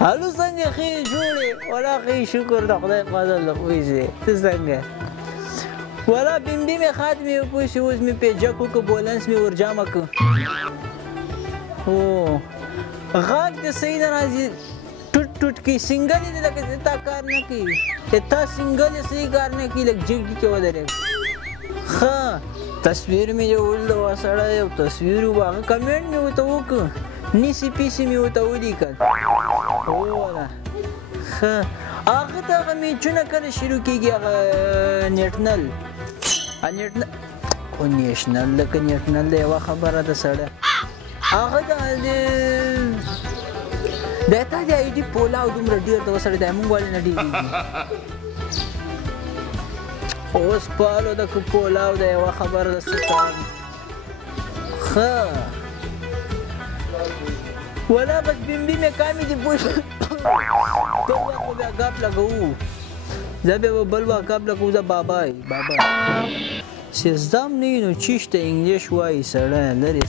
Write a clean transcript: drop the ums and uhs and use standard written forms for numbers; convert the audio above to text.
هلو څنګه ښې جوړې ولا ښې شکر د خدای فضل وایي ته څنګه ولا بمبي مې خات مې وپوښي اوس مې پیجک وکړه بولنس مې ورجامه کړ او غږ دې صحیح نه راځي ټوټ ټوټ کې سنګل دې لکه تا کار نه کوي چې تا سنګل یې صحیح کار نه کوي لږ جګ کې ودرېږ ښه تصویر مې جوړ د سړی یو تصویر و هغه کمنټ مې ورته وکړ نیسي پیسي مې ورته ولیکل وله ښه هغه ته هغه میچونه کله شروع کېږي هغه نیټنل او نیشنل لکه نیټنل د یوه خبره ده سړی هغه د تا د آی ډي پولاو دومره ډېر ده سړی دی موږ ولې نه ډېرېږي اوس پالو د که پولاو د یوه خبره ده څه کار ښه ولا بس بمبي مې کامې دي پوه شو بل وخت به بیا ګپ لګوو زه بیا به بل وخت ګپ لګوو زه بابا چې زده هم نه وي نو چیش ته انګلیش وایي سړی لرې